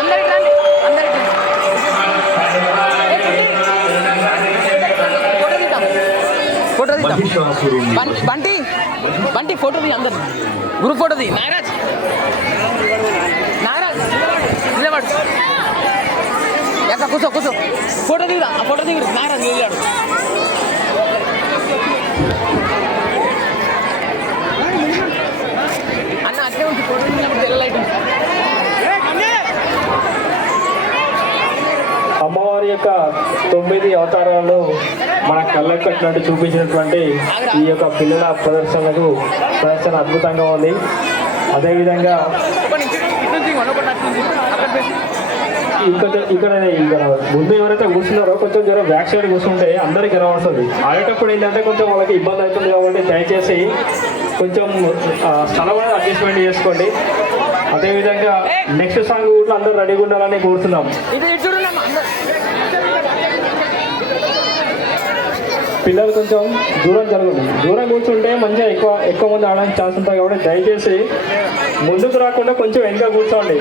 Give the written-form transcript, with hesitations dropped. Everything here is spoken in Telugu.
అందరికి రండి, అందరికి ఫోటో తీద్దాం. బంటి బంటి ఫోటో తీ, అందరు గ్రూప్ ఫోటో తీ. నాగరాజ్ నిలబడు, ఎక్క కూర్చో ఫోటో దిగుదా, ఆ ఫోటో దిగుడు. నాగరాజ్ నిలబడు. అన్న అట్లే ఉంటుంది ఫోటో దిగినప్పుడు తెల్ల లైట్. అమ్మవారి యొక్క 9 అవతారాలు మన కళ్ళకు కట్టినట్టు చూపించినటువంటి ఈ యొక్క పిల్లల ప్రదర్శన అద్భుతంగా ఉంది. అదేవిధంగా ఇక్కడ ముందు ఎవరైతే కూర్చున్నారో కొంచెం జ్వరం బ్యాక్ సైడ్ కూర్చుంటే అందరికీ కనబడుతుంది. ఆడేటప్పుడు ఏంటంటే కొంచెం వాళ్ళకి ఇబ్బంది అవుతుంది కాబట్టి దయచేసి కొంచెం స్థలం అనేది అడ్జస్ట్మెంట్ చేసుకోండి. అదేవిధంగా నెక్స్ట్ సాంగ్ కూడా అందరూ రెడీగా ఉండాలని కోరుతున్నాం. పిల్లలు కొంచెం దూరం జరగండి. దూరం కూర్చుంటే మంచిగా ఎక్కువ మంది ఆడడానికి ఛాన్స్ ఉంటుంది కాబట్టి దయచేసి ముందుకు రాకుండా కొంచెం వెనక కూర్చోండి.